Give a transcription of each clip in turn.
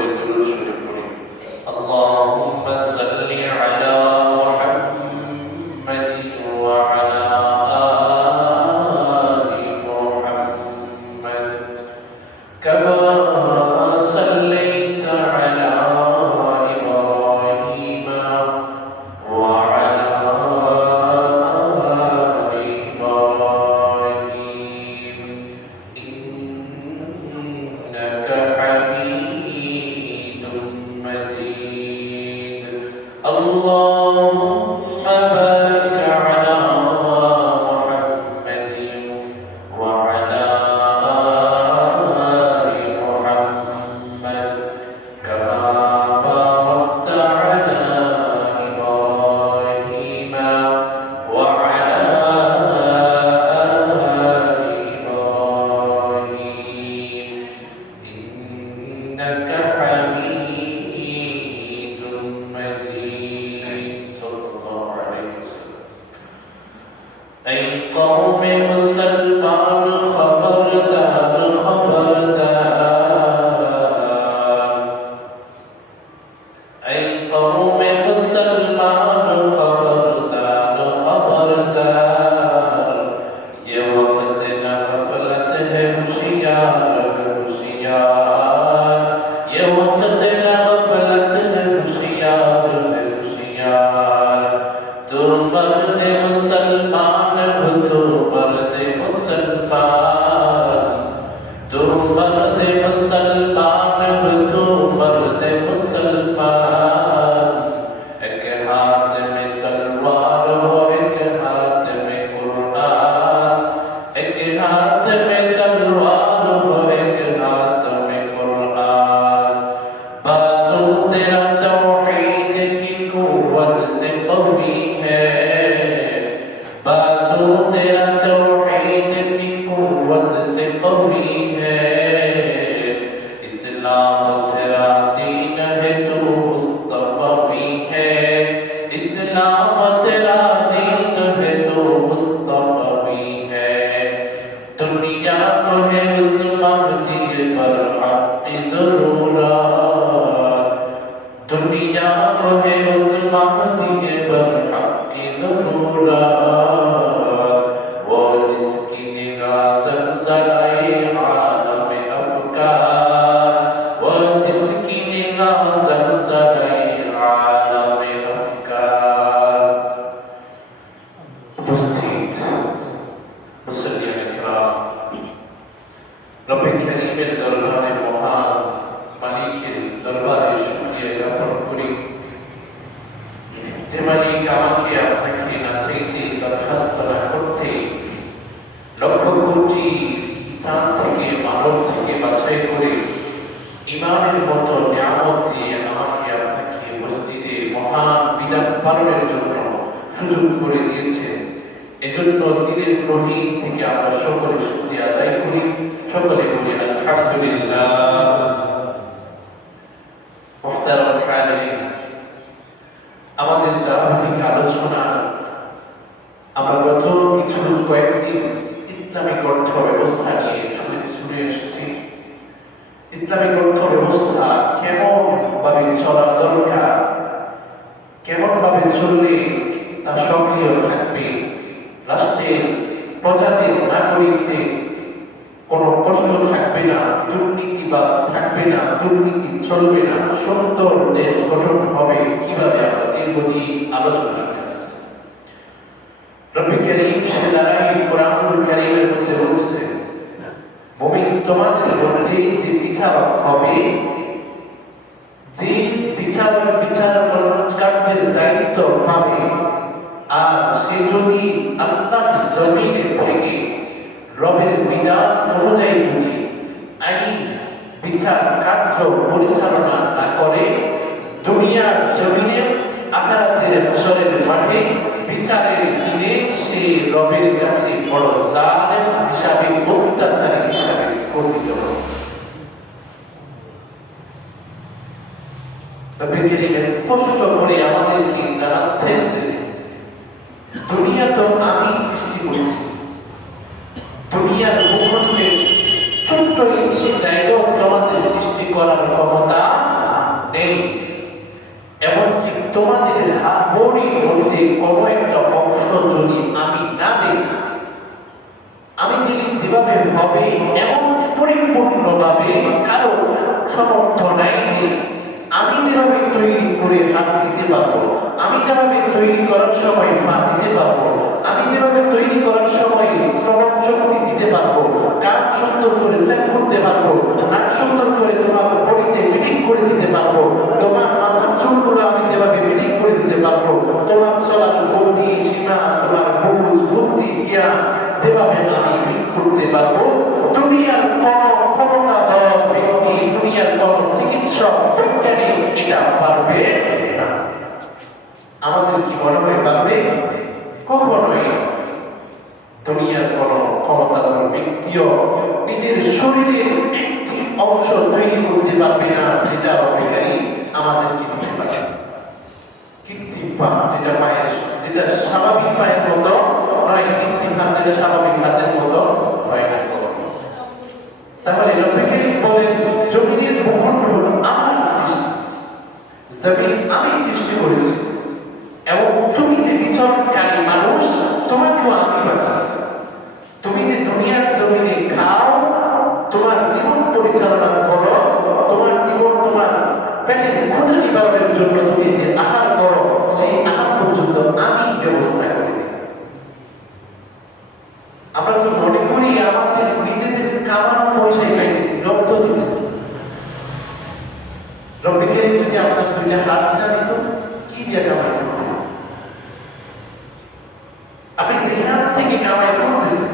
الدروس اللهم بارك على محمد وعلى آل محمد كما باركت على إبراهيم وعلى آل إبراهيم إنك حميد مجيد صلى الله عليه وسلم أي قوم مسلمان خبردار خبردار أي قوم مسلمان خبردار خبردار ये वक्त ना गफलत है होशियार होशियार ये वक्त ना गफलत है होशियार तुम मर्द मुसलमान हो तुम मर्द मुसलमान तुम मर्द मुसलमान हो तुम मर्द मुसलमान एक हाथ में तलवार हो एक हाथ में कुरान एक हाथ में तलवार हो एक हाथ में कुरान बाजू तेरा तौहीद की कुव्वत से कवी है बाजू तेरा तौहीद की कुव्वत से कवी है इस्लाम तेरा दीन है तू मुस्तफवी है इस्लाम तेरा दीन है तू मुस्तफवी है दुनिया को है उस महदी पर हक की जरूरत दुनिया को है उस महदी पर हक की जरूरत वो जिसकी निगाह ज़लज़लाए आलम अफ़कार वो जिसकी निगाह ज़लज़लाए आलम अफ़कार उपस्थित मुसल्लियान किराम रब्बे करीमेर दरबारे মহান মালিকের দরবারে শুকরিয়া জ্ঞাপন করি যে মালিক আমাকে আপনাকে না চাইতে দরখাস্ত না করতে লক্ষ কোটি ইনসান থেকে মানব থেকে বাছাই করে ইমানের মতো নিয়ামত দিয়ে আমাকে আপনাকে মসজিদে মহান বিধান পালনের জন্য সুযোগ করে দিয়েছেন এজন্য দিনের প্রহীন থেকে আমরা সকলে শুকরিয়া আদায় করি সকলে বলি আলহামদুলিল্লাহ মুহতারাম হাজিরিন আমাদের ধারাবাহিক আলোচনা আমরা গত কয়েকদিন ইসলামিক অর্থ ব্যবস্থা নিয়ে শুনে এসেছি ইসলামিক অর্থ ব্যবস্থা কেমন ভাবে চলা দরকার কেমন ভাবে চললে তা সক্রিয় থাকবে রাষ্ট্রের প্রজাদের নাগরিকদের কোনো কষ্ট থাকবে না দুর্নীতিবাজ থাকবে না দুর্নীতি চলবে না সুন্দর দেশ গঠন হবে কিভাবে আমরা দীর্ঘদিন আলোচনা শুনে আসছি রব্বে কারীম সে দ্বারাই কোরআনুল কারীমের মধ্যে বলছেন মুমিন তোমাদের মধ্যে যে বিচারক হবে যে বিচার কার্যের দায়িত্ব পাবে আর সে যদি আল্লাহর জমিনে থেকে রবের বিধান অনুযায়ী যদি আইন বিচার কার্য পরিচালনা না করে দুনিয়ার জমিনে আখিরাতের হাশরের মাঠে বিচারের দিনে সে রবের কাছে বড় জালেম হিসাবে অত্যাচারী হিসাবে গঠিত হবে রব্বে কারীম স্পষ্ট করে আমাদেরকে জানাচ্ছেন যে দুনিয়া তো আমি সৃষ্টি করেছি দুনিয়ার ভূখণ্ডে ছোট্ট ইঞ্চি জায়গাও তোমাদের সৃষ্টি করার ক্ষমতা নেই এমনকি তোমাদের বডির মধ্যে কোনো একটা অংশ যদি আমি না দিই আমি দিলে যেভাবে হবে এমন পরিপূর্ণভাবে কারো সমর্থ নাই যে আমি যেভাবে তৈরি করে হাত দিতে পারবো আমি যেভাবে তৈরি করার সময় পা দিতে পারবো আমি যেভাবে তৈরি করার সময় শ্রবণ শক্তি দিতে পারবো কান সুন্দর করে চেক করতে পারবো নাক সুন্দর করে তোমার বডিতে ফিটিং করে দিতে পারবো তোমার মাথার চুলগুলো আমি যেভাবে ফিটিং করে দিতে পারবো এটা পারবে না। আমাদের কি মনে হয় পারবে? কখনোই না। দুনিয়ার কোন ক্ষমতাধর ব্যক্তিও নিজের শরীরের একটি অংশ তৈরি করতে পারবে না যেটা অভিজ্ঞানী আমাদেরকে দিতে পারে। কৃত্রিম পা যেটা পায়ের, যেটা স্বাভাবিক পায়ের মতো নয়, কৃত্রিম হাত যেটা স্বাভাবিক হাতের মতো হয় না। তাহলে রব্বিকারী বলেন জমিনের ভূখণ্ড হলো আমার সৃষ্টি, জমিন আমি সৃষ্টি করেছি, এবং তুমি যে বিচরণকারী মানুষ তোমাকেও আমি বানিয়েছি। তুমি যে দুনিয়ার জমিনে খাও, তোমার জীবন পরিচালনা করো, তোমার জীবন তোমার পেটের ক্ষুধা নিবারণের জন্য তুমি যে আহার করো, সেই আহার পর্যন্ত আমি ব্যবস্থা করে দিই। আমরা তো মনে করি আমাদের নিজেদের কামানো পয়সায় খাইতেছি, রক্ত দিচ্ছি। রব্বিকারী যদি আপনার দুইটা হাত না দিত, কি দিয়ে কামাই করতে? আপনি যেখান থেকে কামাই করতেছেন,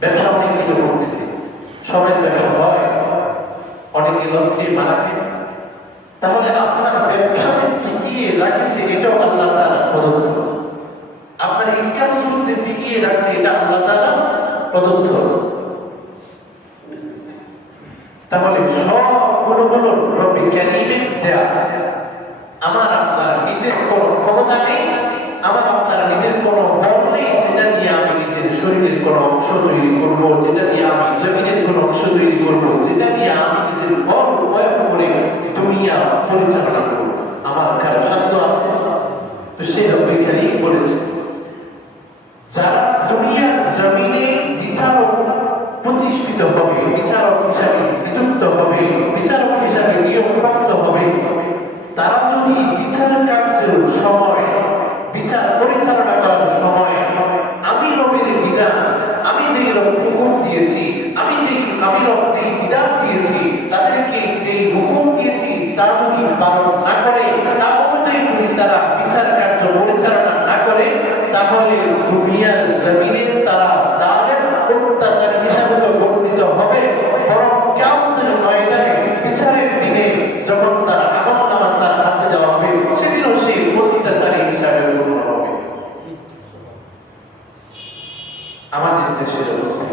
ব্যবসা অনেক কিছু করতেছে, সবাই ব্যবসা হয়, অনেকে লস খেয়ে মারা খেয়ে, তাহলে আপনার ব্যবসাতে টিকিয়ে রাখছে এটাও আল্লাহ তাআলা প্রদত্ত। আপনার ইনকাম সোর্সে টিকিয়ে রাখছে এটা আল্লাহ তাআলা প্রদত্ত। তাহলে সবগুলো হলো রব্বে কারীমের দেয়া। আমার আপনার নিজের কোনো ক্ষমতা নেই, আমার আপনার নিজের কোনো বল নেই যেটা দিয়ে আমি নিজের শরীরের কোনো অংশ তৈরি করব, যেটা দিয়ে আমি জমিনের কোনো অংশ তৈরি করব, যেটা দিয়ে আমি নিজের বল প্রয়োগ করে দুনিয়া পরিচালনা করব। আমার কারো সাধ্য আছে? তো সেই রব্বে কারীম বলেছে যারা দুনিয়ার জমিনে বিচারক প্রতিষ্ঠিত হবে, বিচারক হিসাবে নিযুক্ত হবে, বিচারক হিসাবে নিয়োগপ্রাপ্ত হবে, তারা যদি বিচার কার্যের সময়, বিচার পরিচালনা করার সময় আমি রবের বিধান, আমি যেই হুকুম দিয়েছি, আমি রব যেই বিধান দিয়েছি, তাদেরকে যেই হুকুম দিয়েছি তা যদি পালন না করে, তা অনুযায়ী যদি তারা বিচার কার্য পরিচালনা না করে, তাহলে দুনিয়ার জমিনে তারা জালেম অত্যাচারী হিসাবে তো গণ্যিত হবে, বরং কিয়ামতের ময়দানে বিচারের দিনে যখন তার আমলনামা তার হাতে দেওয়া হবে, সেদিনও সেই অত্যাচারী হিসাবে গণ্য হবে। আমাদের দেশের অবস্থা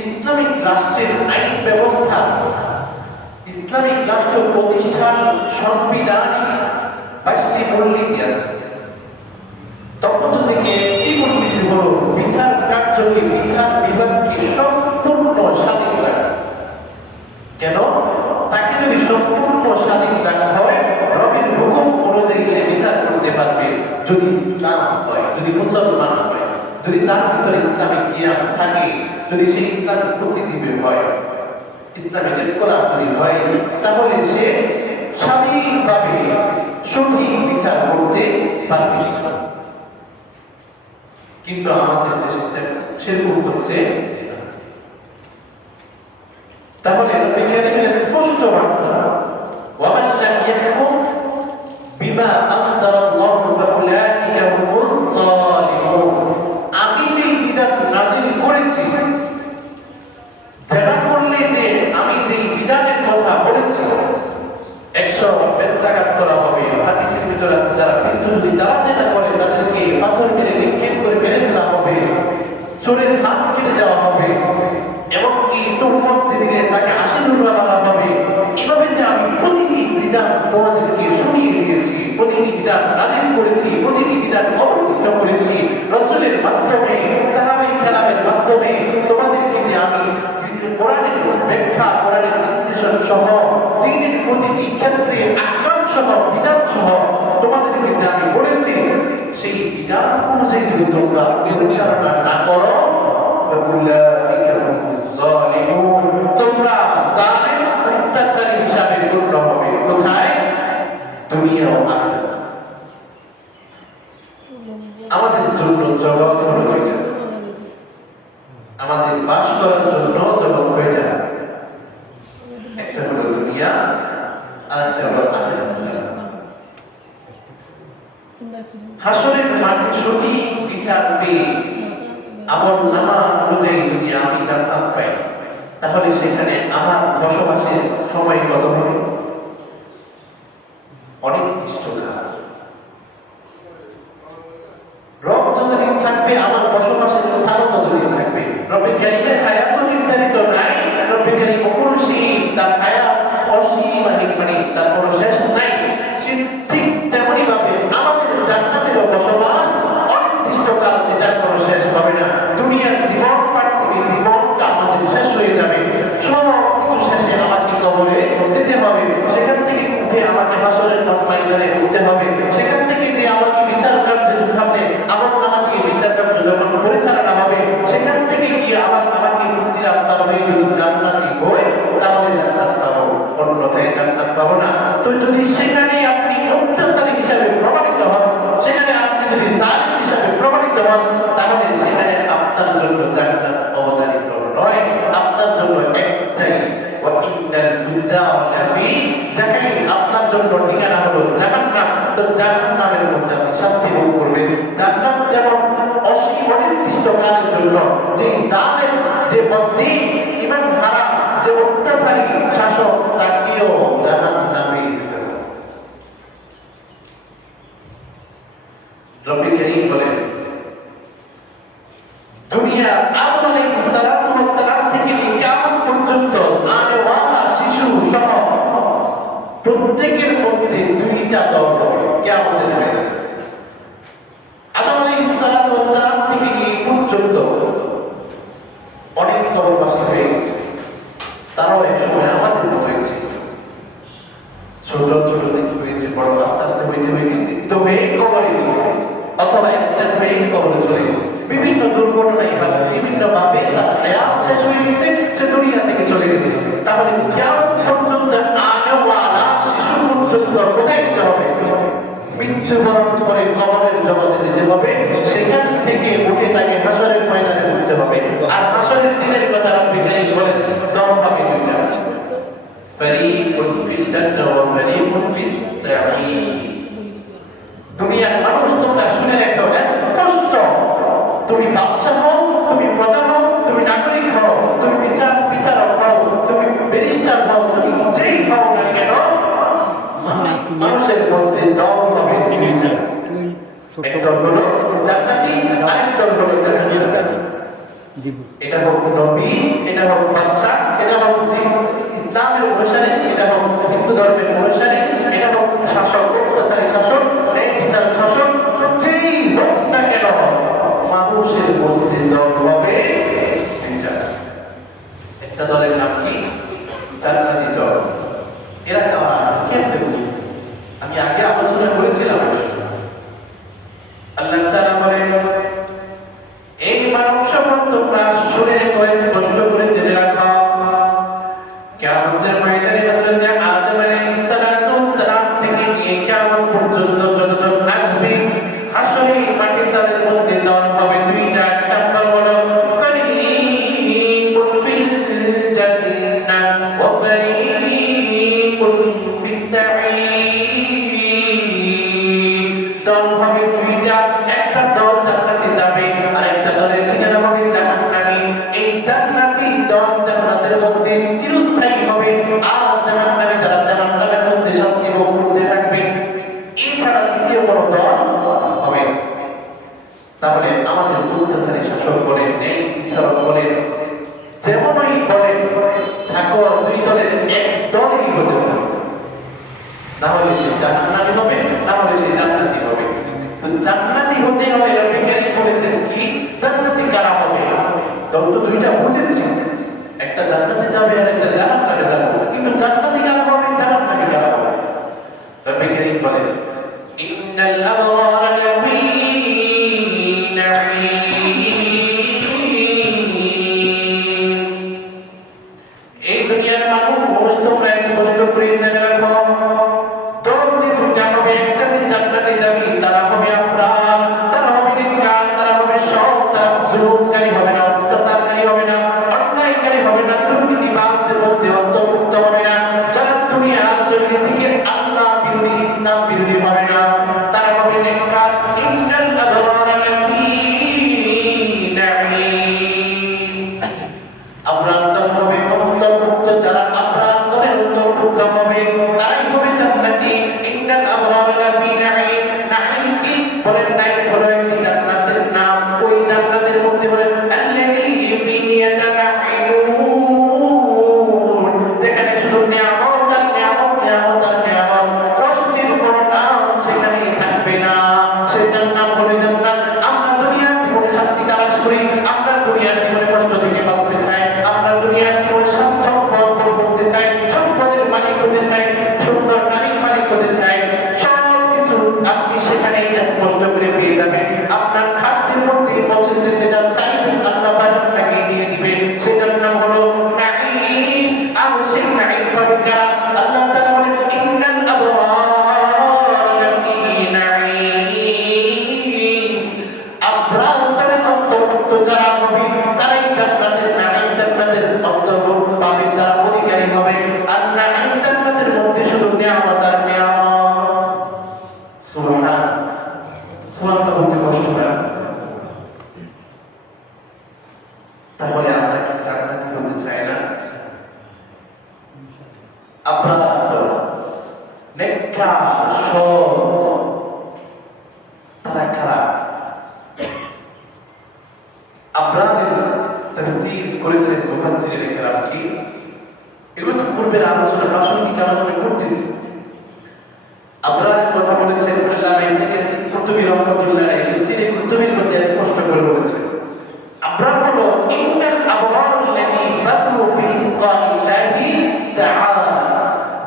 ইসলামিক রাষ্ট্রের আইন ব্যবস্থা, ইসলামিক রাষ্ট্র প্রতিষ্ঠান সাংবিধানিক 22টি মূলনীতি আছে। তখন থেকে একটি মূলনীতি হলো বিচার কার্যকে, বিচার বিভাগকে সম্পূর্ণ স্বাধীন রাখা। কেন? তাকে যদি সম্পূর্ণ স্বাধীন রাখা হয়, রবের হুকুম অনুযায়ী সে বিচার করতে পারবে। যদি ইসলাম হয়, যদি মুসলমান হয়, যদি তার ভিতরে ইসলামিক জ্ঞান থাকে, যদি সে ইসলামিক বুদ্ধিজীবী হয়, ইসলামিক স্কলার যদি হয়, তাহলে সে স্বাধীনভাবে সঠিক বিচার করতে পারবে। কিন্তু আমাদের দেশে সেরকম হচ্ছে। তাহলে রব্বে কারীমের স্পষ্ট বার্তা, ওয়ামান লাম ইয়াহকুম বিমা আনজালাল্লাহু ফাউলাইকা হুমুজ যালিমুন। আমি যে বিধান নাযিল করেছি, যারা করলে যে আমি যে বিধানের কথা বলেছি 100 বেত্রাঘাত করা হবে। হাদিসের ভিতরে আছে যারা কিন্তু যদি তারা যেটা করে তাদেরকে পাথর মেরে নিক্ষেপ করে মেরে ফেলা হবে, চোরের হাত কেটে দেওয়া হবে, এমনকি তুহমত দিলে তাকে আশীর্বাদ মারা হবে। এভাবে যে আমি প্রতিটি বিধান তোমাদেরকে শুনিয়ে দিয়েছি, প্রতিটি বিধান নাযিল করেছি, প্রতিটি বিধান অবতীর্ণ করেছি রাসূলের মাধ্যমে, সাহাবায়ে কেরামের মাধ্যমে, তোমাদেরকে যে আমি কোরআনের ব্যাখ্যা, কোরআনের বিশ্লেষণ সহ দ্বীনের প্রতিটি ক্ষেত্রে আহকাম সহ, বিধান সহ তোমাদেরকে যে আমি বলেছি, সেই বিধান অনুযায়ী যদি তোমরা পরিচালনা না করো, ফাউলাইকা হুমুজ যালিমুন, তোমরা জালিম অত্যাচারী হিসাবে গণ্য হবে। কোথায়? দুনিয়া ও আখিরাত। আমাদের জন্য জগৎ হলো দুইটা। আমাদের বাস করার জন্য জগৎ কয়টা? একটা হলো দুনিয়া, আর একটা হলো আখিরাত। হাসরের মাঠে সঠিক বিচার পেয়ে আমলনামা অনুযায়ী যদি আমি জান্নাত পাই, তাহলে সেখানে আমার বসবাসের সময় কত হবে? অনির্দিষ্টকাল। রব যতদিন থাকবে আমার বসবাসের স্থানও ততদিন থাকবে। রব্বে কারীমের হায়াত তো নির্ধারিত নাই। রব্বে কারীম অপরিসীম, তার হায়াত অসীম, মানে তার কোনো শেষ নাই। ঠিক তেমনি ভাবে আমাদের জান্নাতেরও বসবাস অনির্দিষ্টকাল, যেটার কোনো শেষ হবে না। দুনিয়ার জীবন পার্থিব জীবনটা আমাদের শেষ হয়ে যাবে। সব কিছু শেষে আমাকে কবরে যেতে হবে। সেখান থেকে উঠে আমাকে হাসরের ময়দানে উঠতে হবে। সেখান থেকে যে আমাকে বিচার কার্যের সামনে আমার নামাকে বিচার কার্য যখন পরিচালনা হবে, সেখান থেকে গিয়ে আমাকে খুশির আপনার হয়ে যদি জান্নাতি হয় তাহলে জান্নাত পাবো, অন্যথায় জান্নাত পাবো না। তো যদি সেখানে আপনি অত্যাচারী হিসাবে প্রমাণিত হন, সেখানে আপনি যদি জালিম হিসাবে প্রমাণিত হন, তাহলে সেখানে আপনার জন্য জান্নাত অবধারিত নয়। আপনার জন্য একটাই, ওয়া ইন্নাল ফুজ্জারা ফি জাহিম, আপনার জন্য ঠিকানা হলো জাহান্নাম। তো জাহান্নামের মধ্যে আপনি শাস্তি ভোগ করবেন। জান্নাত যেমন অসীম অনির্দিষ্টকালের জন্য, যে জালেম, যে বন্দী, ঈমান হারা, যে অত্যাচারী শাসক, তাকেও জাহান্নামে যেতে হবে। রব্বে কারীম বলেন, দুনিয়া আদম আলাইহিস সালাতু ওয়াস সালাম থেকে নিয়ে কিয়ামত পর্যন্ত আনেওয়ালা শিশু সহ প্রত্যেকের মধ্যে দুইটা দল হবে কিয়ামতের ময়দানে। আদম আলাইহিস সালাতু ওয়াস সালাম থেকে নিয়ে পর্যন্ত অনেক কবরবাসী হয়ে গেছে। তারাও এক সময় আমাদের মতো হয়েছে, ছোট ছোট থেকে হয়েছে, বড় আস্তে আস্তে হইতে হইতে বৃদ্ধ হয়ে কবরে চলে গেছে, অথবা অ্যাক্সিডেন্ট হয়ে কবরে চলে গেছে। বিভিন্ন দুর্ঘটনায় বা বিভিন্ন ভাবে তার হায়াত শেষ হয়ে গেছে, সে দুনিয়া থেকে চলে গেছে। তাহলে কিয়ামত পর্যন্ত আনেওয়ালা শিশু পর্যন্ত কোথায় যেতে হবে? মৃত্যুবরণ করে কবরের জগতে যেতে হবে। সেখান থেকে উঠে তাকে হাসরের ময়দানে উঠতে হবে। আর হাসরের দিনের কথা রব্বে কারীম বলেন, দল হবে দুইটা, ফারীকুন ফিল জান্নাহ ওয়া ফারীকুন ফিস সাঈর। দুনিয়ার মানুষ তোমরা শুনে রাখো, স্পষ্ট, তুমি বাদশা হও, তুমি প্রজা হও, তুমি নাগরিক হও, তুমি বিচারক হও, তুমি ব্যারিস্টার হও, তুমি যেই হও না কেন, মানুষের মধ্যে দল হবে দুইটা। এক দল হলো জান্নাতি, আরেক দল হলো জাহান্নামী। এটা হোক নবী, এটা হোক বাদশা, এটা হোক ইসলামের অনুসারী, এটা হোক হিন্দু ধর্মের অনুসারী, এটা হোক শাসক, অত্যাচারী শাসক, বিচারক শাসক, যেই হোক না কেন, মানুষের মধ্যে দল হবে দুইটা। একটা দলের নাম কি? জান্নাতি দল। এরা কেমনে বুঝবে? আমি আগে আলোচনা করেছিলাম। আল্লাহ তাআলা বলেন, এই মানব সম্পদ তোমরা শুনে রেখো, কষ্ট করে জেনে রাখো, কিয়ামতের ময়দানে হযরত আদম আলাইহিস সালাতু ওয়াস সালাম থেকে নিয়ে কিয়ামত পর্যন্ত যতজন আসবে, হাসরে মাটির তাদের মধ্যে দল হবে দুইটা। এক নাম্বার হলো ফারীকুন ফিল জান্নাহ ওয়া ফারীকুন ফিস সাঈর। দল হবে দুইটা, একটা দল জান্নাতে যাবে আর একটা দলের ঠিকানা হবে জাহান্নামে। এই জান্নাতি দল জান্নাতের মধ্যে চিরস্থায়ী হবে, আর জাহান্নামে যারা জাহান্নামের মধ্যে শাস্তি ভোগ করতে থাকবে। এছাড়া দ্বিতীয় কোনো দল হবে না। তাহলে আমাদের অত্যাচারী শাসক বলেন, ন্যায় বিচারক বলেন, যেমনই বলেন, থাকো দুই দলের এক দলই হতে হবে। না হলে সে জাহান্নামী হবে, না হলে সে জান্নাতি হবে। তো জান্নাতি হতে হলে রব্বে কারীম বলেছেন কি? জান্নাতি কারা হবে? দল তো দুইটা বুঝেছি, একটা জান্নাতে যাবে আর একটা জাহান্নামে যাবে, কিন্তু জান্নাতি কারা হবে, জাহান্নামী কারা হবে? রব্বে কারীম বলেন, ইন্নাল আবরারা লাফি নাঈম। এই দুনিয়ার মানুষ তোমরা স্পষ্ট করে জেনে রাখো, দল যে দুইটা হবে, একটা যে জান্নাতে যাবে তারা হবে আবরার, তারা হবে নেককার, তারা হবে সৎ, তারা জুলুমকারী হবে না, অত্যাচারকারী হবে না, অন্যায়কারী হবে না, দুর্নীতিবাজদের মধ্যে অন্তর্ভুক্ত হবে না, যারা দুনিয়ার জমিনে থেকে আল্লাহ বিরোধী, ইসলাম বিরোধী হবে না, তারা হবে নেককার। ইন্নাল আবরারা লাফি নাঈম। আবরার দল হবে অন্তর্ভুক্ত হবে, তারাই হবে জান্নাতি। ইন্নাল আবরার লাফি নাঈম, নাঈম কি বলেন নাই, হলো একটি জান্নাতের নাম। ওই জান্নাতের মধ্যে বলেন আল্লাযী ফীহি ইয়াতানাঈমুন, যেখানে শুধু নিয়ামত আর নিয়ামত, নিয়ামত আর নিয়ামত, কষ্টের কোনো নাম সেখানে থাকবে না। সেটার নাম হলো জান্নাত। আমরা দুনিয়ার জীবনে শান্তি তালাশ করি, আমরা দুনিয়ার জীবনে কষ্ট থেকে বাঁচতে চাই, আমরা দুনিয়ার জীবনে সম্পদ ভোগ করতে চাই, সম্পদের মালিক হতে চাই, সুন্দর নারীর মালিক হতে চাই। সবকিছু আপনি সেখানে স্পষ্ট করে পেয়ে যাবেন। আপনার খাদ্যের মধ্যে পছন্দের যেটা চাইবেন আল্লাহ পাক আপনাকে দিয়ে দিবে। সেটার নাম হলো নাঈম। আর সেই নাঈম পাবে কারা? আল্লাহ তাআলা বলেন ইন্নাল আবরার লাফি নাঈম, আবরারের অন্তর্ভুক্ত যারা হবে তারাই জান্নাতের নাঈম, জান্নাতের অন্তর্ভুক্ত পাবে, তারা অধিকারী হবে। আর নাঈম জান্নাতের মধ্যে শুধু নিয়ামত আর নিয়ামত। সুবহানাল্লাহ, সুবহানাল্লাহ বলতে কষ্ট হয়। তাহলে আমরা কি জান্নাতি হতে চাই না? আবরার নেককার সৎ তারা কারা? আবরারের তাফসীর করেছেন মুফাসসিরিনে কেরাম কি? এগুলো তো পূর্বের আলোচনা, প্রাসঙ্গিক আলোচনা করতেছি। আবরারের কথা বলেছেন আল্লামা ইবনে কাসির কুতুবী রাহমাতুল্লাহ আলাইহি তাফসীরে কুতুবীর মধ্যে স্পষ্ট করে বলেছেন, আবরার হলো ইন্নাল আবরারুল্লাযী বারু বিইতিকাইল্লাহি তাআলা,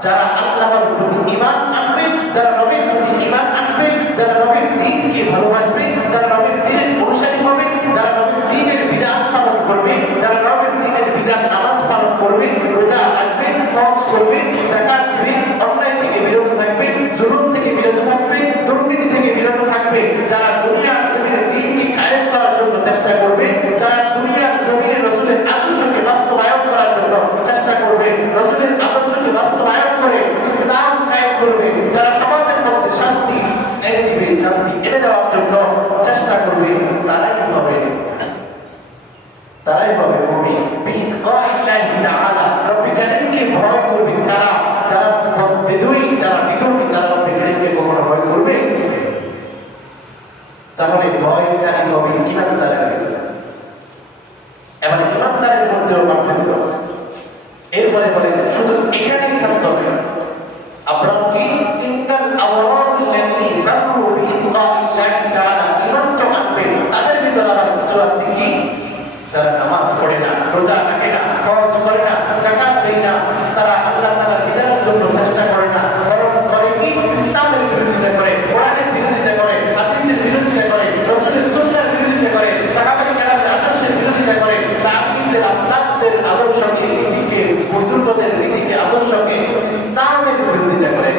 যারা আল্লাহর প্রতি ঈমান আনবে, যারা নবীর প্রতি ঈমান আনবে, যারা নবীর দ্বীনকে ভালোবাসবে, যারা নবীর দ্বীনের অনুসারী হবে, যারা নবীর দ্বীনের বিধান পালন করবে, যারা নবীর দ্বীনের বিধান নামাজ পালন করবে, রোজা রাখবে, হজ করবে, যাকাত দিবে, অন্যায় থেকে বিরত থাকবে, জুলুম থেকে বিরত থাকবে, দুর্নীতি থেকে বিরত থাকবে, যারা দুনিয়ার জমিনে দ্বীনকে কায়েম করার জন্য চেষ্টা করবে, যারা দুনিয়ার জমিনে রাসূলের আদর্শকে বাস্তবায়ন করার জন্য চেষ্টা করবে, রাসূলের আদর্শকে বাস্তবায়ন করে ইসলাম কায়েম করবে, যারা সমাজের মধ্যে শান্তি এনে দিবে, শান্তি এনে দেওয়ার জন্য চেষ্টা করবে, তারাই হবে মুমিন। বিইতিকাইল্লাহি তাআলা, রব্বুল কারীমকে ভয় করবে কারা? যারা বেদুইন, যারা বিধর্মী, তারা রব্বুল কারীমকে কখনো ভয় করবে? তাহলে ভয়কারী হবে ঈমানদারের ভিতরে। এবার ঈমানদারের মধ্যেও পার্থক্য আছে। এরপরে বলেন শুধু এখানেই থামতে হবে। আবরার কি? ইন্নাল আবরারুল্লাযী বারু বিইতিকাইল্লাহি তাআলা, ঈমান তো আনবে, তাদের ভিতরে আবার কিছু আছে কি? যারা নামাজ পড়ে না, রোজা রাখে না, হজ করে না, যাকাত দেয় না, তারা আল্লাহ তাআলার বিধানের জন্য চেষ্টা করে না, বরং করে কি? ইসলামের বিরোধিতা করে, কোরআনের বিরোধিতা করে, হাদিসের বিরোধিতা করে, রাসূলের সুন্নাহর বিরোধিতা করে, সাহাবায়ে কেরামের আদর্শের বিরোধিতা করে, তাবিঈনদের আফতাবদের আদর্শকে, নীতিকে, বুজুর্গদের নীতিকে, আদর্শকে, ইসলামের বিরোধিতা করে।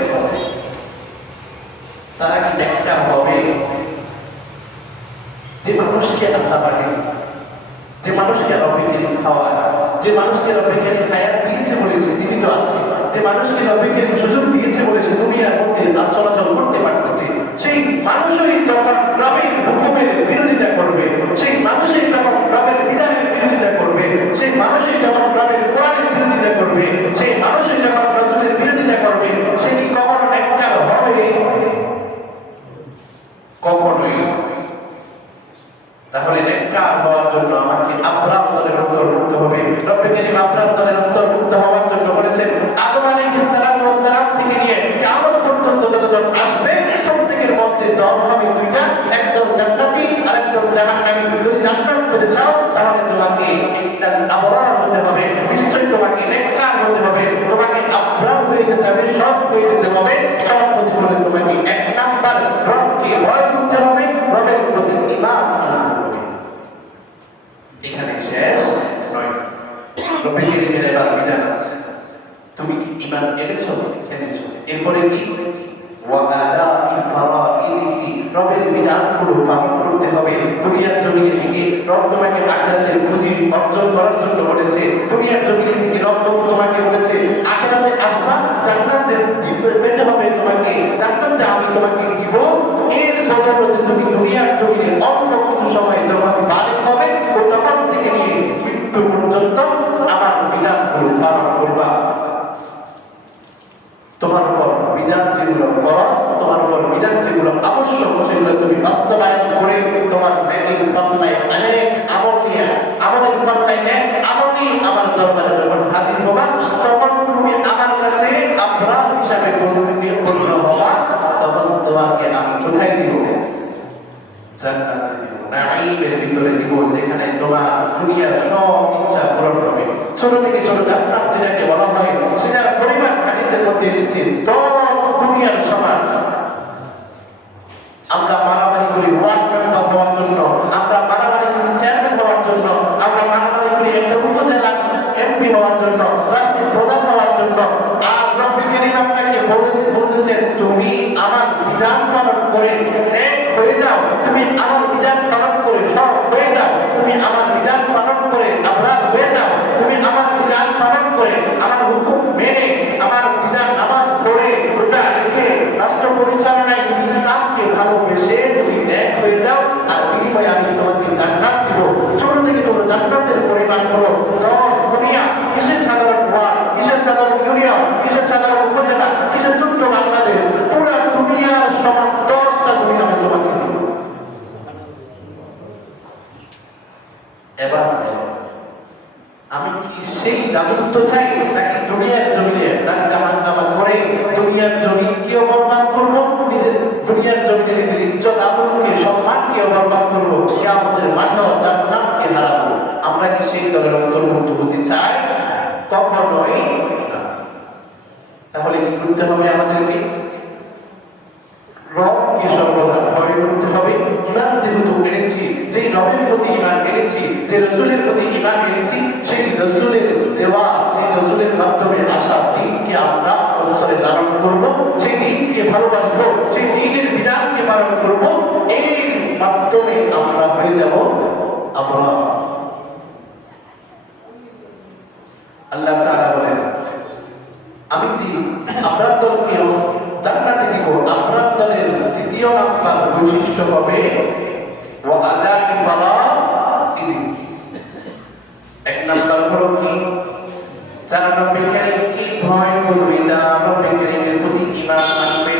তারা কি একটা হবে? যে মানুষকে আল্লাহ বানিয়েছে, যে মানুষকে রব্বুল কারীম খাওয়ায়, যে মানুষকে রব্বুল কারীম হায়াত দিয়েছে বলে সে জীবিত আছে, যে মানুষকে রব্বুল কারীম সুযোগ দিয়েছে বলে সে দুনিয়ার মধ্যে তার চলাচল করতে পারতেছে, সেই মানুষই যখন রবের হুকুমের বিরোধিতা করবে, সেই মানুষই যখন রবের বিধানের বিরোধিতা করবে, সেই মানুষই যখন রবের কোরআনের বিরোধিতা করবে, সেই মানুষই যখন রাসূলের বিরোধিতা করবে, সে কি কখনো নেককার হবে? কখনোই। তাহলে নেককার হওয়ার জন্য আমাকে আবরার দলের অন্তর্ভুক্ত হবে। রব্বুল কারীম আবরার দলের অন্তর্ভুক্ত হওয়ার জন্য বলেছেন আদম আলাইহিস সালাম থেকে নিয়ে কিয়ামত পর্যন্ত যতজন আসবে প্রত্যেকের মধ্যে দল হবে দুইটা, একদল জান্নাতি আর একদল জাহান্নামী। যদি জান্নাত পেতে চাও তাহলে তোমাকে ইন্নাল আবরার হতে হবে, নিশ্চয়ই তোমাকে নেককার হতে হবে, তোমাকে আবরার হয়ে যেতে হবে, সৎ হয়ে যেতে হবে। সৎ হতে হলে তোমাকে এক নাম্বার রবকে ভয় করতে হবে, রবের প্রতি ঈমান আনতে হবে। এখানে শেষ নয়, রব্বুল কারীমের এবার বিধান আছে। তুমি কি ঈমান এনেছো? এনেছো। এরপরে কি? ওয়া আদাই ফারাইদিহি, রবের বিধানগুলো পালন করতে হবে। দুনিয়ার জমিনে থেকে রব তোমাকে আখিরাতের পুঁজি অর্জন করার জন্য বলেছে। দুনিয়ার জমিনে থেকে রব তোমাকে বলেছে আখিরাতে আসবা, জান্নাতে পেতে হবে তোমাকে, জান্নাতে আমি তোমাকে দিব। এর বদৌলতে তুমি দুনিয়ার জমিনে অল্প কিছু সময় যখন বালিগ হবে ও তখন থেকে নিয়ে মৃত্যু পর্যন্ত আমার বিধানগুলো পালন করবা। তোমার উপর বিধান যেগুলো ফরজ, তোমার উপর বিধান যেগুলো আবশ্যক, সেগুলো তুমি বাস্তবায়ন করে তোমার নেকের পাল্লায় অনেক আমল নিয়ে, আমলের পাল্লায় নেক আমল নিয়ে আমার দরবারে যখন হাজির হবা, তখন তুমি আমার কাছে আবরার হিসাবে গণ্য হবা। তখন তোমাকে আমি কোথায় দিব? জান্নাতে দিব, নাঈমের ভিতরে দিব, যেখানে তোমার দুনিয়ার সব ইচ্ছা পূরণ হবে। ছোট থেকে ছোট জান্নাত যেটাকে বলা হয়, সেটার পরিমাণ হাদিসের মধ্যে এসেছে 10 দুনিয়ার সমান। আমরা মারামারি করি ওয়ার্ড মেম্বার হওয়ার জন্য, আমরা মারামারি করি চেয়ারম্যান হওয়ার জন্য, আমরা মারামারি করি একটা উপজেলা এমপি হওয়ার জন্য, রাষ্ট্রের প্রধান হওয়ার জন্য। আর রব্বুল কারীম আপনাকে বলতেছেন, তুমি আমার বিধান পালন করে নেক হয়ে যাও, তুমি আমার বিধান পালন করে সব হয়ে যাও, তুমি আমার বিধান পালন করে আবরার হয়ে যাও, তুমি আমার বিধান পালন করে আমার হুকুম মেনে আমার বিধান নামাজ পড়ে রোজা রেখে রাষ্ট্র পরিচালনায় ইসলামকে ভালোবেসে তুমি নেক হয়ে যাও। আর বিনিময়ে আমি তোমাকে জান্নাত দিব। ছোট থেকে ছোট জান্নাতের পরিমাণ হলো 10 দুনিয়া। কিসের সাধারণ ওয়ার্ড, কিসের সাধারণ ইউনিয়ন, কিসের সাধারণ উপজেলা, কিসের ছোট্ট বাংলাদেশ, পুরো দুনিয়ার সমান 10টা দুনিয়া আমি তোমাকে দিব। এবার আমি কি সেই রাজত্ব চাই, নাকি দুনিয়ার জমিনে দাঙ্গা হাঙ্গামা করে দুনিয়ার জমিনকেও বরবাদ করব, নিজের দুনিয়ার জমিনে নিজের ইজ্জত আবরুকে সম্মানকেও বরবাদ করব, কিয়ামতের মাঠেও জান্নাতকে হারাবো? আমরা কি সেই দলের অন্তর্ভুক্ত হতে চাই? কখনোই না। তাহলে কি করতে হবে আমাদেরকে? রবকে সর্বদা ভয় করতে হবে। ঈমান যেহেতু এনেছি, যে রবের প্রতি ঈমান এনেছি, যে রাসূলের প্রতি ঈমান এনেছি, সেই রাসূলের দেওয়া, সেই রাসূলের মাধ্যমে আসা দ্বীনকে আমরা অন্তরে লালন করব, সেই দ্বীনকে ভালোবাসবো, সেই দ্বীনের বিধানকে পালন করব। এর মাধ্যমে আমরা হয়ে যাব আমরা। আল্লাহ তাআলা বলেন, আমি যে আপনার দলকে জান্নাতে দিব, আপনার দলের দ্বিতীয় নাম্বার বৈশিষ্ট্য হবে ওয়াদাই ফারাইদ। এক নাম্বার হলো কি? যারা রব্বুল কারীমকে ভয় করবে, যারা রব্বুল কারীমের প্রতি ঈমান আনবে।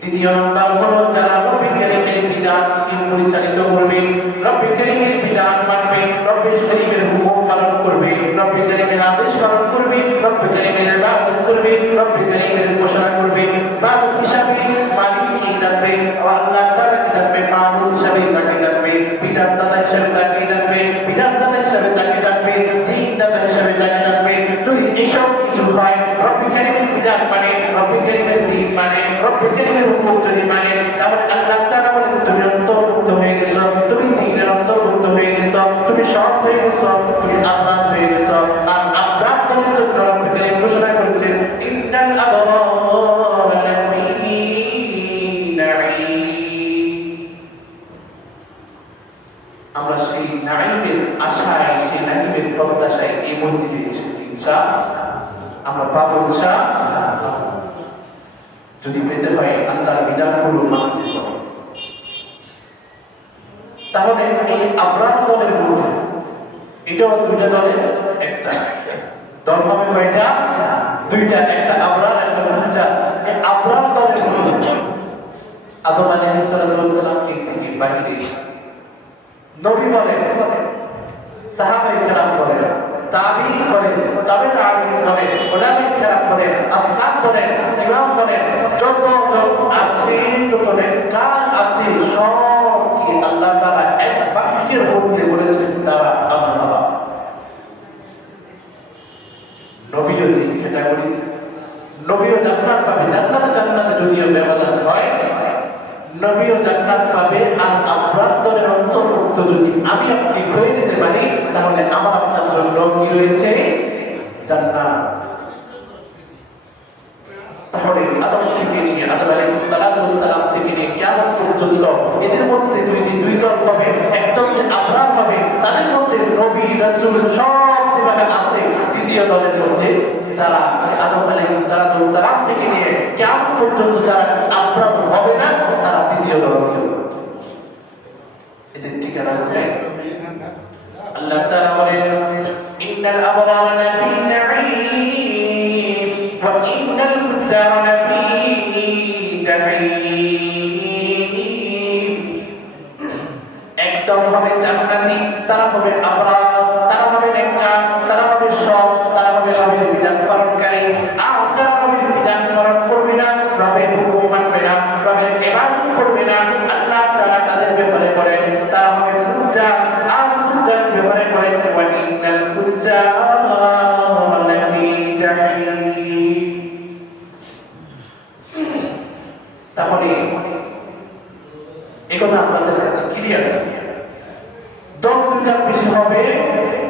দ্বিতীয় নাম্বার হলো যারা রব্বুল কারীমের বিধানকে পরিচালিত করবে, রব্বুল কারীমের বিধান মানবে, রব্বুল কারীমের হুকুম পালন করবে, রব্বুল কারীমের আদেশ পালন করবে, রব্বুল কারীমের ইবাদত করবে, রব্বুল কারীমের ঘোষণা করবে। মাবুদ হিসাবে মালিককে জানবে, আল্লাহ তাআলাকে জানবে, মাবুদ হিসাবে তাকে জানবে, বিধানদাতা হিসাবে তাকে জানবে, বিধানদাতা হিসাবে তাকে জানবে, দ্বীনদাতা হিসাবে তাকে জানবে। যদি এসব কিছু হয়, রব্বুল কারীমের বিধান মানে, রব্বুল কারীমের দ্বীন মানে, রব্বুল কারীমের হুকুম যদি মানে, তাহলে আল্লাহ তাআলা বলেন, তুমি অন্তর্ভুক্ত হয়ে গেছো, তুমি দ্বীনের অন্তর্ভুক্ত হয়ে গেছো, তুমি সৎ হয়ে গেছো, তুমি আবরার হয়ে গেছো। আর আবরার দলের জন্য রব্বুল কারীম ঘোষণা করেছেন, ইন্নাল আবরারা লাফি নাঈম। আমরা সেই নাঈমের আশায়, সেই নাঈমের প্রত্যাশায় এই মসজিদে এসেছি। ইনশাআল্লাহ আমরা পাবো, ইনশাআল্লাহ। যদি পেতে হয় আল্লাহর বিধানগুলো মানতে হবে। তাহলে এই আবরার দলের মধ্যে এটাও দুইটা দলের একটা দল হবে। কয়টা? দুইটা, একটা আবরার, একটা ফুজ্জার। এই আবরার দলের মধ্যে আদম আলাইহিস সালামকে থেকে বাইরে নবী বলেন, সাহাবায়ে কেরাম বলেন, তাবিঈন বলেন, তাবে তাবিঈন বলেন, উলামায়ে কেরাম বলেন, আসহাব বলেন, ইমাম বলেন, যত আছে, যত নেককার আছে, সবকে আল্লাহ তাআলা এক বাক্যের মধ্যে বলেছেন তারা আবরার। নবীও যে ক্যাটাগরিতে, নবীও জান্নাত পাবে। জান্নাতে যদিও ব্যবধান হয়, নবীও জান্নাত পাবে। আর আবরার দলের অন্তর্ভুক্ত যদি আমি আপনি হয়ে যেতে পারি, তাহলে আমার আপনার জন্য কি রয়েছে? জান্নাত। তাহলে আদম থেকে নিয়ে, আদম আলাইহিস সালাম থেকে নিয়ে কিয়ামত পর্যন্ত এদের মধ্যে দুই দল হবে। একদল যে আবরার হবে, তাদের মধ্যে নবী রাসূল সব যেভাবে আছে। দ্বিতীয় দলের মধ্যে যারা আদম আলাইহিস সালাম থেকে নিয়ে কিয়ামত পর্যন্ত যারা আবরার হবে না, তারা দ্বিতীয় দল অন্তর্ভুক্ত। এদের ঠিকানা কোথায়? আল্লাহ তাআলা বলেন, ইন্নাল আবরারা লাফি নাঈম ওয়া ইন্নাল الفجار لفي جحيم একদল হবে জান্নাতি, তারা হবে আবরার, তারা হবে নেককার, তারা হবে সৎ, তারা হবে রবের বিধান পালনকারী। আর যারা রবের বিধান পালন করবে না, রবের হুকুম মানবে না, রবের ইবাদত করবে না, আল্লাহ তাআলা তাদের ব্যাপারে বলেন তারা হবে ফুজ্জার। আর ফুজ্জার ব্যাপারে বলেন ওয়া ইন্নাল ফুজ্জারা লাফি জাহিম। তাহলে এই কথা আপনাদের কাছে ক্লিয়ার। দল দুটার বেশি হবে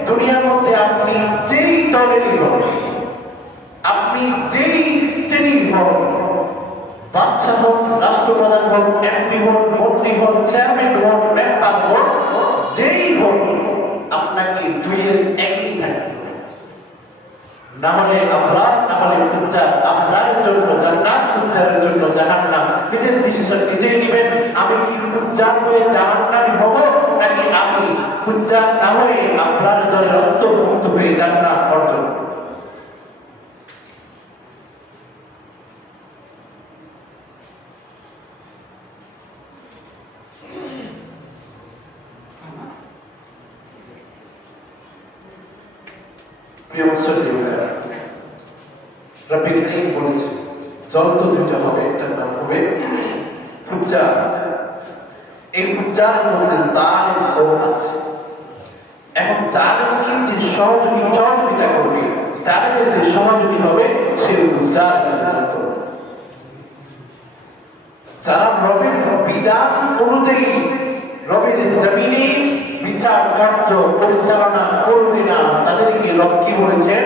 দুনিয়ার মধ্যে, আপনি যেই দলেরই হন, আপনি যেই শ্রেণীর হন, বাদশাহ হন, রাষ্ট্রপ্রধান হন, এমপি হন, মন্ত্রী হন, চেয়ারম্যান হন, মেম্বার হন, যেই হন, আপনাকে দুইয়ের একই থাকবে। না হলে আবরার, না হলে ফুজ্জার। আবরারের জন্য জান্নাত, ফুজ্জারের জন্য জাহান্নাম। নিজের ডিসিশন নিজেই নেবেন, আমি কি ফুজ্জার হয়ে জাহান্নামী হব, নাকি আমি ফুজ্জার না হয়ে আবরার দলের অন্তর্ভুক্ত হয়ে জান্নাত অর্জন। প্রিয় মুসলিম ভাইরা, রব্বি কারীম বলেছে দল তো দুইটা হবে, একটার নাম হবে ফুজ্জার। এই ফুজ্জার মধ্যে জালিম লোক আছে। এখন জালিমকে যে সহযোগিতা করবে, জালিমের যে সহযোগী হবে, সে ফুজ্জার নির্ধারিত। যারা রবের বিধান অনুযায়ী রবের জমিনে বিচার কার্য পরিচালনা করবে না, তাদেরকে রব কি বলেছেন?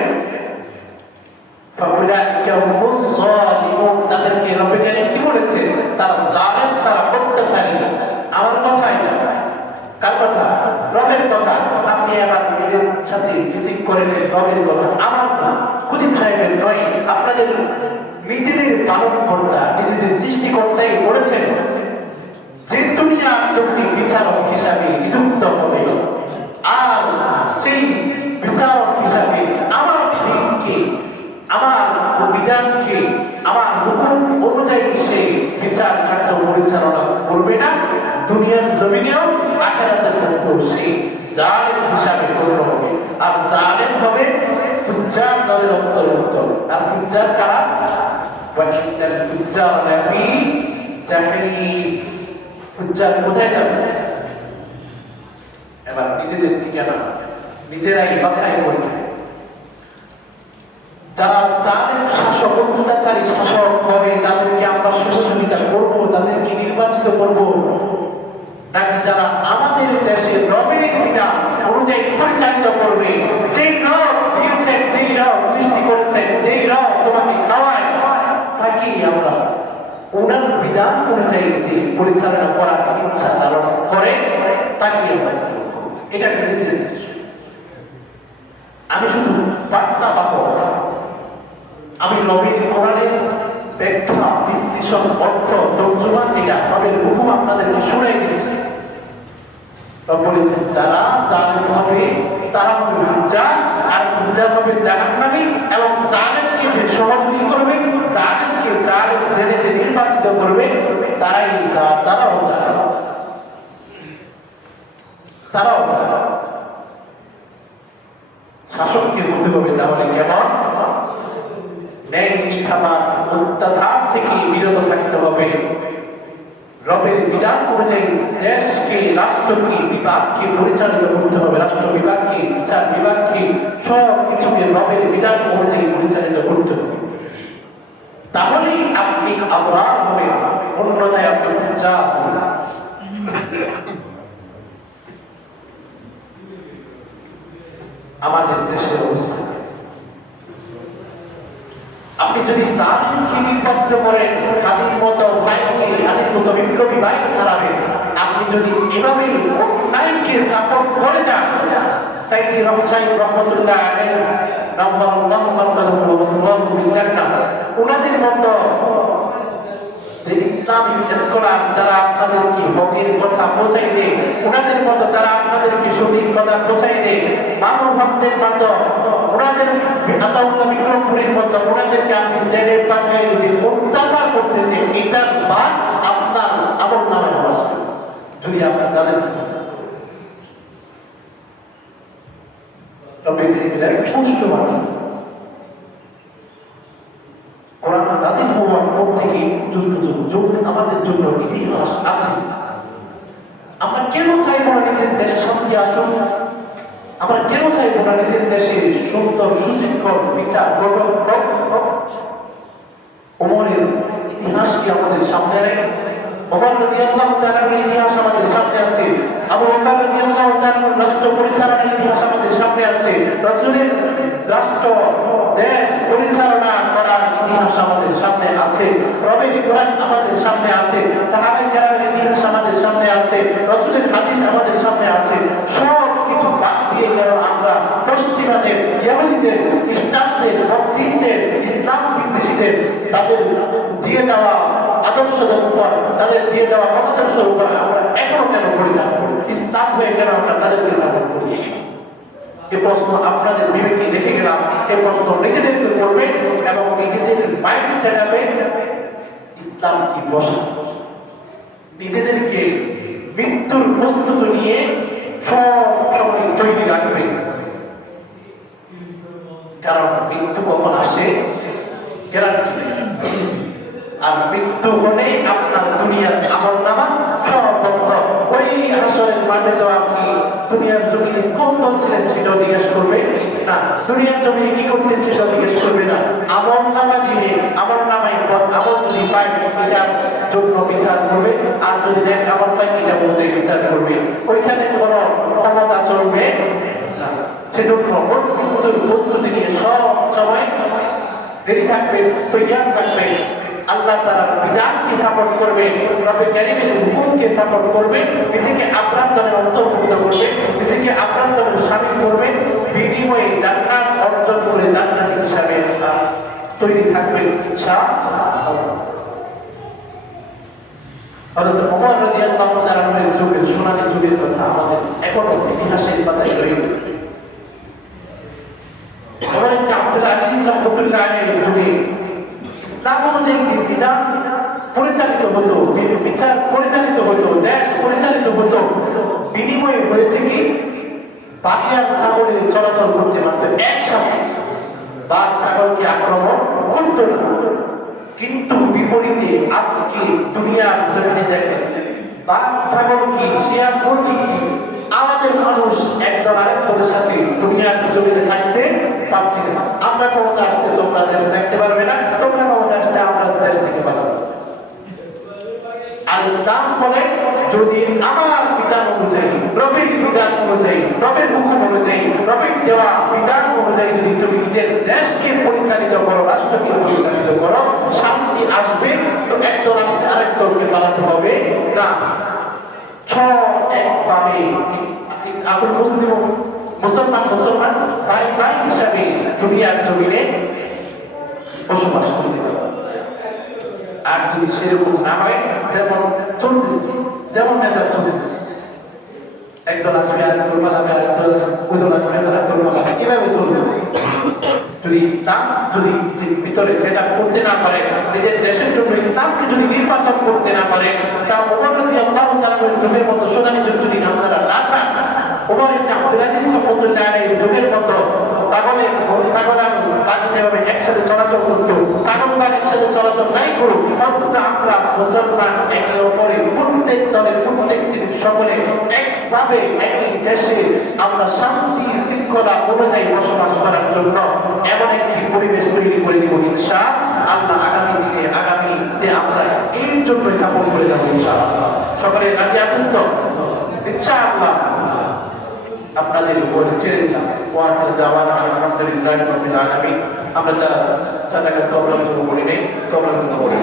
তাদেরকে রব্বে কারীম কি বলেছে? তারা জালেম, তারা অত্যাচারী। আমার কথা এটা, কার কথা? রবের কথা। আপনি আবার নিজের সাথে ফিজিক করে নেন রবের কথা, আমার না, খুদীপ সাহেবের নয়। আপনাদের নিজেদের পালনকর্তা, নিজেদের সৃষ্টিকর্তাই বলেছেন যে দুনিয়ার জন্য বিচারক হিসাবে নিযুক্ত হবে, আর সেই বিচারক হিসাবে আমার দিনকে, আমার বিধানকে, আমার হুকুম অনুযায়ী সেই বিচার কার্য পরিচালনা করবে না। দুনিয়ার জমিনেও আখিরাতের মধ্যেও সেই জালেম হিসাবে গণ্য হবে। আর জালেম হবে ফুজ্জার দলের অন্তর্ভুক্ত। আর ফুজ্জার কারা? ওয়া ইন্নাল ফুজ্জারা লাফি জাহিম। ফুজ্জার কোথায় যাবে? এবার নিজেদের ঠিকানা নিজেরাই বাছাই করবে। যারা জালেম শাসক, অত্যাচারী শাসক হবে, তাদেরকে আমরা সহযোগিতা করব, তাদেরকে নির্বাচিত করব, নাকি যারা আমাদের দেশের রবের বিধান অনুযায়ী পরিচালিত করবে, যেই রব দিয়েছেন, যেই রব সৃষ্টি করেছেন, যেই রব তোমাকে খাওয়ায়, তাকে আমরা ওনার বিধান অনুযায়ী যে পরিচালনা করার ইচ্ছা লালন করে, তাকে আমরা চালু করব। এটা নিজেদের ডিসিশন। আমি শুধু বার্তা বাহক, আমি রবের কোরআনের ব্যাখ্যা, বিশ্লেষণ, অর্থ, তর্জমা, এটা রবের হুকুম আপনাদেরকে শোনাই দিচ্ছি। রব বলেছেন যারা জালেম হবে তারা হবে ফুজ্জার, আর ফুজ্জার হবে জাহান্নামী। এবং জালেমকে যে সহযোগী করবে, জালেমকে জালেম জেনে যে নির্বাচিত করবে, তারাও জালেম, তারাও জালেম। শাসককে হতে হবে তাহলে কেমন? ন্যায় নিষ্ঠাবান, অত্যাচার থেকে বিরত থাকতে হবে। রবের বিধান অনুযায়ী দেশকে, রাষ্ট্রকে, বিভাগকে পরিচালিত করতে হবে। রাষ্ট্র বিভাগকে, বিচার বিভাগকে, সব কিছুকে রবের বিধান অনুযায়ী পরিচালিত করতে হবে। তাহলেই আপনি আবরার হবেন, অন্যথায় আপনি ফুজ্জার হবেন। আমাদের দেশের অবস্থা, আপনি যদি জালিমকে নির্বাচিত করেন, হাদির মতো ভাইকে, হাদির মতো বিপ্লবী ভাইকে হারাবেন। আপনি যদি এভাবে অন্যায়কে সাপোর্ট করে যান, সাইদি রহসাইন রহমতুল্লাহ আলাইহি রাহমাতুল্লাহ ফিল জান্নাহ, ওনাদের মতো ইসলামিক স্কলার যারা আপনাদেরকে হকের কথা পৌঁছাই দেয়, ওনাদের মতো যারা আপনাদেরকে সঠিক কথা পৌঁছাই দেয়, মানব ভক্তের মতো ওনাদের আতাউল্লাহ বিক্রমপুরীর মতো ওনাদেরকে আপনি জেলে পাঠায় যে অত্যাচার করতেছে, এটার বা আপনার আমল নামায় আসবে যদি আপনি তাদের কিছু স্পষ্ট মানে কোরআন নাযিল হওয়ার পর থেকে যুগ আমাদের জন্য ইতিহাস আছে। আমরা কেন চাইব না নিজের দেশে শান্তি আসুন? আমরা কেন চাইব না নিজের দেশে সুন্দর সুশৃঙ্খল বিচার গঠন? ওমরের ইতিহাস কি আমাদের সামনে নেই? ওমর রাদিয়াল্লাহু তাআলার ইতিহাস আমাদের সামনে আছে। আবু বকর রাদিয়াল্লাহু তাআলার রাষ্ট্র পরিচালনার ইতিহাস আমাদের সামনে আছে। রাসূলের রাষ্ট্র দেশ পরিচালনা করার ইতিহাস আমাদের সামনে আছে। রবের কোরআন আমাদের সামনে আছে। সাহাবায়ে কেরামের ইতিহাস আমাদের সামনে আছে। রাসূলের হাদিস আমাদের সামনে আছে। সব কিছু বাদ দিয়ে গেল আমরা পশ্চিমাদের, ইহুদিদের, খ্রিস্টানদের, বৌদ্ধদের, ইসলাম বিদ্বেষীদের তাদের দিয়ে যাওয়া আদর্শের উপর, তাদের দিয়ে যাওয়া মতাদর্শের উপর আমরা এখনো কেন পরিণত করি? ইসলাম হয়ে কেন আমরা তাদেরকে সাপোর্ট করি? এই প্রশ্ন আপনাদের বিবেকে রেখে গেলাম। এই প্রশ্ন নিজেদেরকে করবেন এবং নিজেদের মাইন্ড সেট আপে ইসলাম কি বসা, নিজেদেরকে মৃত্যুর প্রস্তুতি নিয়ে সব সময় তৈরি রাখবেন। কারণ মৃত্যু কখন আসে গ্যারান্টি নেই। আর মৃত্যু হলেই আপনার দুনিয়ার আমল নামা সব বন্ধ। ওই হাসরের মাঠে তো আপনি দুনিয়ার জমিনে কোন দল ছিলেন সেটাও জিজ্ঞেস করবে না, দুনিয়ার জমিনে কি করতেন সেটাও জিজ্ঞেস করবে না। আমল নামা দিবে, আমল নামায় আমল যদি পায় এটার জন্য বিচার করবে, আর যদি দেখ আমল পায় এটা অনুযায়ী বিচার করবে। ওইখানে কোনো ক্ষমতা চলবে না। সেজন্য মৃত্যুর প্রস্তুতি নিয়ে সব সময় রেডি থাকবেন, তৈয়ার থাকবেন। আল্লাহ তাআলার বিধানকে সাপোর্ট করবেন, রব্বে কারীমের হুকুমকে সাপোর্ট করবেন, নিজেকে আপনার দলের অন্তর্ভুক্ত করবেন, নিজেকে আপনার দলের শামিল করবেন, বিনিময়ে জান্নাত অর্জন করে জান্নাতি হিসাবে তৈরি থাকবেন ইনশাআল্লাহ। হযরত ওমর রাদিয়াল্লাহু তাআলার যুগের সোনালী যুগের কথা আমাদের এখনো ইতিহাসের পাতায় রয়ে গেছে। ওমর ইবনে আব্দুল আজিজ রাহমাতুল্লাহ আলাইহির যুগে ইসলাম অনুযায়ী যে বিধান পরিচালিত হতো, বিচার পরিচালিত হতো, দেশ পরিচালিত হতো, বিনিময়ে হয়েছে কি বাঘ আর ছাগলে চলাচল করতে পারত একসাথে, বাঘ ছাগলকে আক্রমণ করতো না। কিন্তু বিপরীতে আজকে দুনিয়ার জমিনে দেখেন বাঘ ছাগল কি, শিয়াল মুরগি কি, আমাদের মানুষ একদল আরেক দলের সাথে দুনিয়ার জমিনে থাকতে পারছি না। আমরা ক্ষমতা আসতে তোমরা দেশে থাকতে পারবে না, তোমরা ক্ষমতা আসতে আমরা দেশ থেকে পারবো। আর ইসলাম বলে যদি আমার বিধান অনুযায়ী, রবের বিধান অনুযায়ী, রবের হুকুম অনুযায়ী, রবের দেওয়া বিধান অনুযায়ী যদি তুমি নিজের দেশকে পরিচালিত করো, রাষ্ট্রকে পরিচালিত করো, শান্তি আসবে। তো একদল আসতে আরেক দলকে পালাতে হবে না। একভাবে আপন মুসলিম মুসলমান ভাই হিসাবে দুনিয়ার জমিনে বসবাস করতে পারে। আর যদি সেরকম না হয়, যেমন চলতেছে, যেমন নেতা চলতেছে, একদল আসবে আরেক দল পালাবে, আরেক দল ওই দল আসবে আরেক দল পালাবে, এভাবে চলবে। যদি ইসলাম যদি ভিতরে সেটা করতে না পারে, নিজের দেশের জন্য ইসলামকে যদি নির্বাচন করতে না পারে, তা ওমর রাদিয়াল্লাহু তাআলার যুগের মতো সোনালী যুগ যদি আপনারা না চান, ওমর ইবনে আব্দুল আজিজ রাহমাতুল্লাহ আলাইহির যুগের মতো ছাগল আর বাঘ যেভাবে একসাথে চলাচল করতো, ছাগল বাঘ একসাথে চলাচল নাই করুক, অন্তত আমরা মুসলমান একে অপরের প্রত্যেক দলের প্রত্যেক শ্রেণীর সকলে একভাবে একই দেশে আমরা শান্তি শৃঙ্খলা অনুযায়ী বসবাস করার জন্য এমন একটি পরিবেশ তৈরি করে দিব ইনশাআল্লাহ। আগামী দিনে আগামীতে আমরা এর জন্যই স্থাপন করে যাবো ইনশাআল্লাহ। সকলে রাজি আছেন তো? ইনশাআল্লাহ আপনাদের উপরে ছেড়ে দিলাম। আলহামদুলিল্লাহ রাব্বিল আলামিন। আমরা যারা তবলা শুরু করি নাই, তবলা শুরু করি।